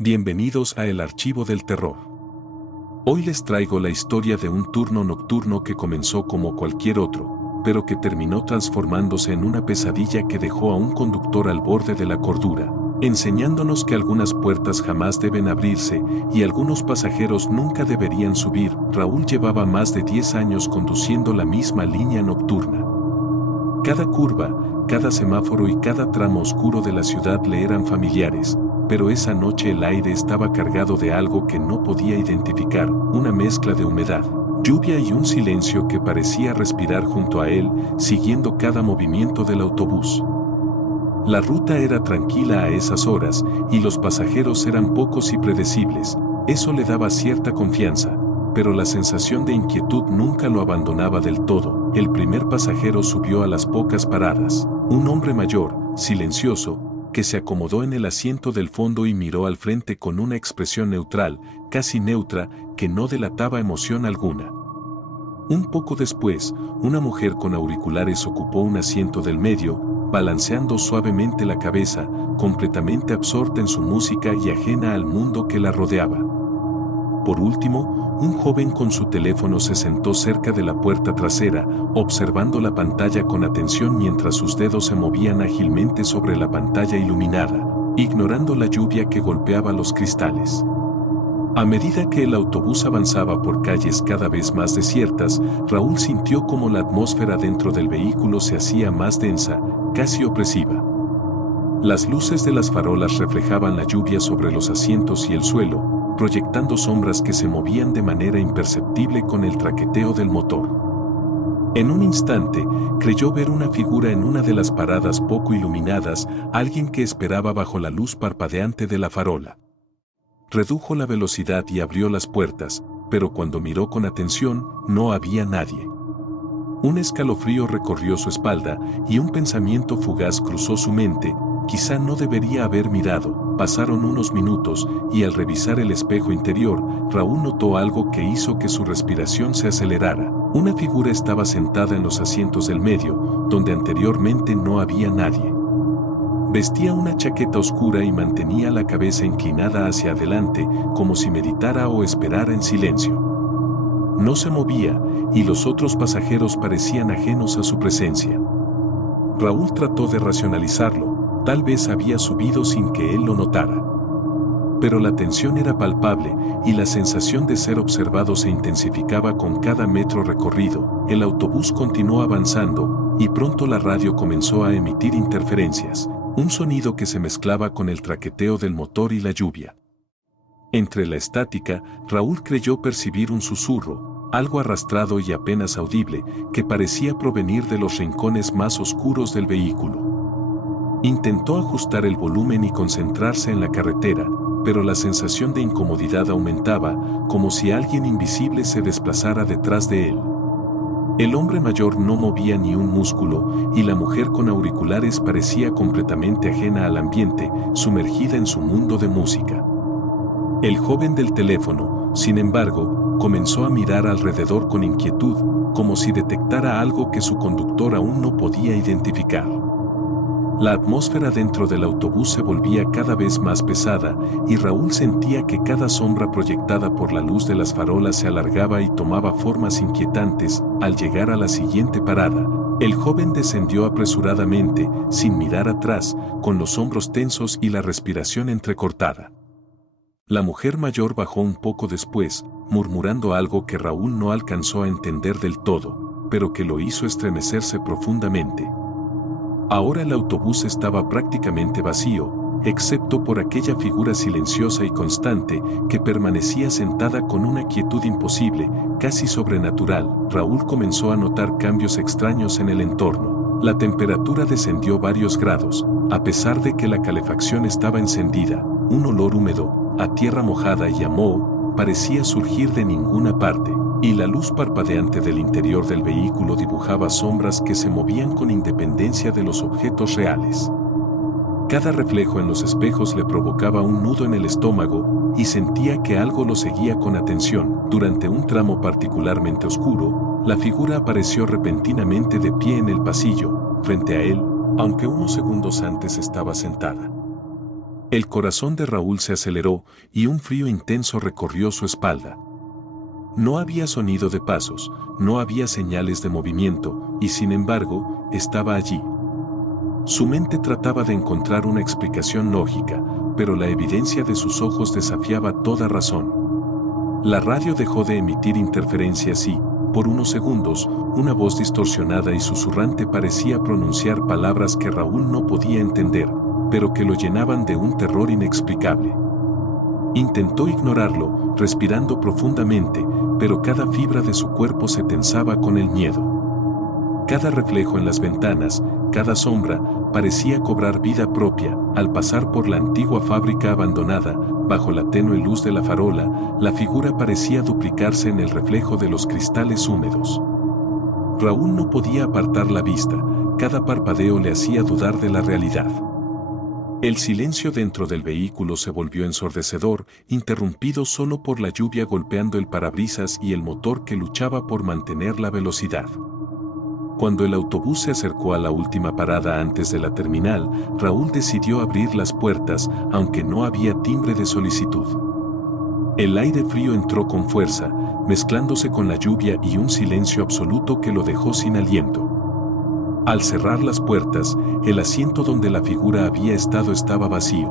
Bienvenidos a El Archivo del Terror. Hoy les traigo la historia de un turno nocturno que comenzó como cualquier otro, pero que terminó transformándose en una pesadilla que dejó a un conductor al borde de la cordura, enseñándonos que algunas puertas jamás deben abrirse y algunos pasajeros nunca deberían subir. Raúl llevaba más de 10 años conduciendo la misma línea nocturna. Cada curva, cada semáforo y cada tramo oscuro de la ciudad le eran familiares, pero esa noche el aire estaba cargado de algo que no podía identificar, una mezcla de humedad, lluvia y un silencio que parecía respirar junto a él, siguiendo cada movimiento del autobús. La ruta era tranquila a esas horas, y los pasajeros eran pocos y predecibles. Eso le daba cierta confianza, pero la sensación de inquietud nunca lo abandonaba del todo. El primer pasajero subió a las pocas paradas, un hombre mayor, silencioso, que se acomodó en el asiento del fondo y miró al frente con una expresión neutral, casi neutra, que no delataba emoción alguna. Un poco después, una mujer con auriculares ocupó un asiento del medio, balanceando suavemente la cabeza, completamente absorta en su música y ajena al mundo que la rodeaba. Por último, un joven con su teléfono se sentó cerca de la puerta trasera, observando la pantalla con atención mientras sus dedos se movían ágilmente sobre la pantalla iluminada, ignorando la lluvia que golpeaba los cristales. A medida que el autobús avanzaba por calles cada vez más desiertas, Raúl sintió como la atmósfera dentro del vehículo se hacía más densa, casi opresiva. Las luces de las farolas reflejaban la lluvia sobre los asientos y el suelo, proyectando sombras que se movían de manera imperceptible con el traqueteo del motor. En un instante, creyó ver una figura en una de las paradas poco iluminadas, alguien que esperaba bajo la luz parpadeante de la farola. Redujo la velocidad y abrió las puertas, pero cuando miró con atención, no había nadie. Un escalofrío recorrió su espalda, y un pensamiento fugaz cruzó su mente: quizá no debería haber mirado. Pasaron unos minutos, y al revisar el espejo interior, Raúl notó algo que hizo que su respiración se acelerara. Una figura estaba sentada en los asientos del medio, donde anteriormente no había nadie. Vestía una chaqueta oscura y mantenía la cabeza inclinada hacia adelante, como si meditara o esperara en silencio. No se movía, y los otros pasajeros parecían ajenos a su presencia. Raúl trató de racionalizarlo. Tal vez había subido sin que él lo notara. Pero la tensión era palpable, y la sensación de ser observado se intensificaba con cada metro recorrido. El autobús continuó avanzando, y pronto la radio comenzó a emitir interferencias, un sonido que se mezclaba con el traqueteo del motor y la lluvia. Entre la estática, Raúl creyó percibir un susurro, algo arrastrado y apenas audible, que parecía provenir de los rincones más oscuros del vehículo. Intentó ajustar el volumen y concentrarse en la carretera, pero la sensación de incomodidad aumentaba, como si alguien invisible se desplazara detrás de él. El hombre mayor no movía ni un músculo, y la mujer con auriculares parecía completamente ajena al ambiente, sumergida en su mundo de música. El joven del teléfono, sin embargo, comenzó a mirar alrededor con inquietud, como si detectara algo que su conductor aún no podía identificar. La atmósfera dentro del autobús se volvía cada vez más pesada, y Raúl sentía que cada sombra proyectada por la luz de las farolas se alargaba y tomaba formas inquietantes. Al llegar a la siguiente parada, el joven descendió apresuradamente, sin mirar atrás, con los hombros tensos y la respiración entrecortada. La mujer mayor bajó un poco después, murmurando algo que Raúl no alcanzó a entender del todo, pero que lo hizo estremecerse profundamente. Ahora el autobús estaba prácticamente vacío, excepto por aquella figura silenciosa y constante que permanecía sentada con una quietud imposible, casi sobrenatural. Raúl comenzó a notar cambios extraños en el entorno. La temperatura descendió varios grados, a pesar de que la calefacción estaba encendida. Un olor húmedo, a tierra mojada y a moho, parecía surgir de ninguna parte, y la luz parpadeante del interior del vehículo dibujaba sombras que se movían con independencia de los objetos reales. Cada reflejo en los espejos le provocaba un nudo en el estómago, y sentía que algo lo seguía con atención. Durante un tramo particularmente oscuro, la figura apareció repentinamente de pie en el pasillo, frente a él, aunque unos segundos antes estaba sentada. El corazón de Raúl se aceleró y un frío intenso recorrió su espalda. No había sonido de pasos, no había señales de movimiento, y sin embargo, estaba allí. Su mente trataba de encontrar una explicación lógica, pero la evidencia de sus ojos desafiaba toda razón. La radio dejó de emitir interferencias y, por unos segundos, una voz distorsionada y susurrante parecía pronunciar palabras que Raúl no podía entender, pero que lo llenaban de un terror inexplicable. Intentó ignorarlo, respirando profundamente, pero cada fibra de su cuerpo se tensaba con el miedo. Cada reflejo en las ventanas, cada sombra, parecía cobrar vida propia. Al pasar por la antigua fábrica abandonada, bajo la tenue luz de la farola, la figura parecía duplicarse en el reflejo de los cristales húmedos. Raúl no podía apartar la vista, cada parpadeo le hacía dudar de la realidad. El silencio dentro del vehículo se volvió ensordecedor, interrumpido solo por la lluvia golpeando el parabrisas y el motor que luchaba por mantener la velocidad. Cuando el autobús se acercó a la última parada antes de la terminal, Raúl decidió abrir las puertas, aunque no había timbre de solicitud. El aire frío entró con fuerza, mezclándose con la lluvia y un silencio absoluto que lo dejó sin aliento. Al cerrar las puertas, el asiento donde la figura había estado estaba vacío.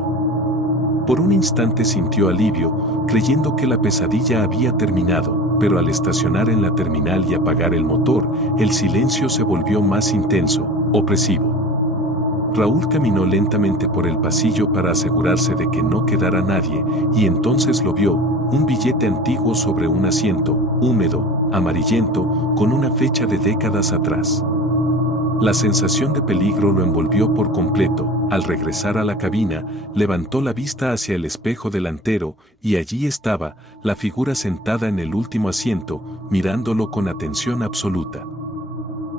Por un instante sintió alivio, creyendo que la pesadilla había terminado, pero al estacionar en la terminal y apagar el motor, el silencio se volvió más intenso, opresivo. Raúl caminó lentamente por el pasillo para asegurarse de que no quedara nadie, y entonces lo vio, un billete antiguo sobre un asiento, húmedo, amarillento, con una fecha de décadas atrás. La sensación de peligro lo envolvió por completo. Al regresar a la cabina, levantó la vista hacia el espejo delantero, y allí estaba, la figura sentada en el último asiento, mirándolo con atención absoluta.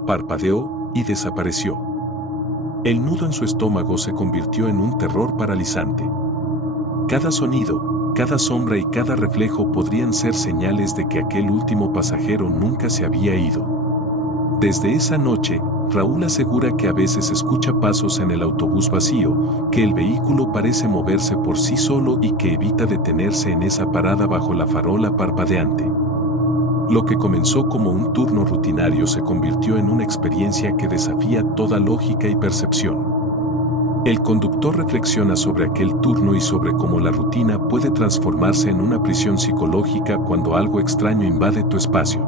Parpadeó y desapareció. El nudo en su estómago se convirtió en un terror paralizante. Cada sonido, cada sombra y cada reflejo podrían ser señales de que aquel último pasajero nunca se había ido. Desde esa noche, Raúl asegura que a veces escucha pasos en el autobús vacío, que el vehículo parece moverse por sí solo y que evita detenerse en esa parada bajo la farola parpadeante. Lo que comenzó como un turno rutinario se convirtió en una experiencia que desafía toda lógica y percepción. El conductor reflexiona sobre aquel turno y sobre cómo la rutina puede transformarse en una prisión psicológica cuando algo extraño invade tu espacio.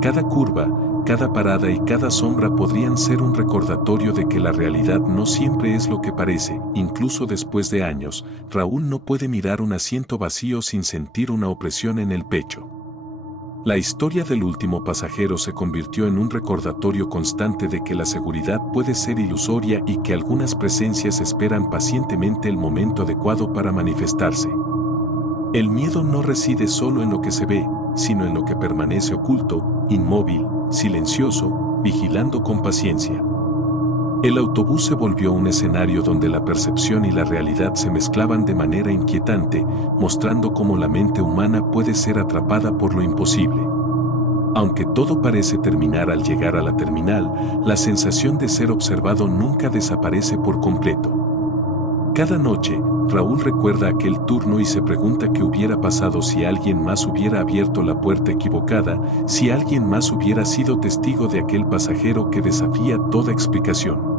Cada curva, cada parada y cada sombra podrían ser un recordatorio de que la realidad no siempre es lo que parece. Incluso después de años, Raúl no puede mirar un asiento vacío sin sentir una opresión en el pecho. La historia del último pasajero se convirtió en un recordatorio constante de que la seguridad puede ser ilusoria y que algunas presencias esperan pacientemente el momento adecuado para manifestarse. El miedo no reside solo en lo que se ve, sino en lo que permanece oculto, inmóvil, silencioso, vigilando con paciencia. El autobús se volvió un escenario donde la percepción y la realidad se mezclaban de manera inquietante, mostrando cómo la mente humana puede ser atrapada por lo imposible. Aunque todo parece terminar al llegar a la terminal, la sensación de ser observado nunca desaparece por completo. Cada noche, Raúl recuerda aquel turno y se pregunta qué hubiera pasado si alguien más hubiera abierto la puerta equivocada, si alguien más hubiera sido testigo de aquel pasajero que desafía toda explicación.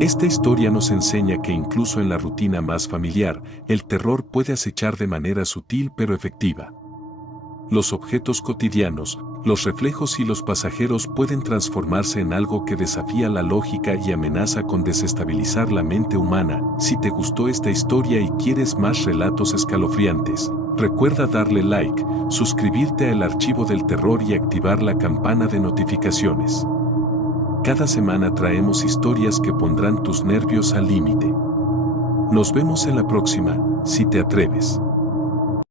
Esta historia nos enseña que incluso en la rutina más familiar, el terror puede acechar de manera sutil pero efectiva. Los objetos cotidianos, los reflejos y los pasajeros pueden transformarse en algo que desafía la lógica y amenaza con desestabilizar la mente humana. Si te gustó esta historia y quieres más relatos escalofriantes, recuerda darle like, suscribirte al Archivo del Terror y activar la campana de notificaciones. Cada semana traemos historias que pondrán tus nervios al límite. Nos vemos en la próxima, si te atreves.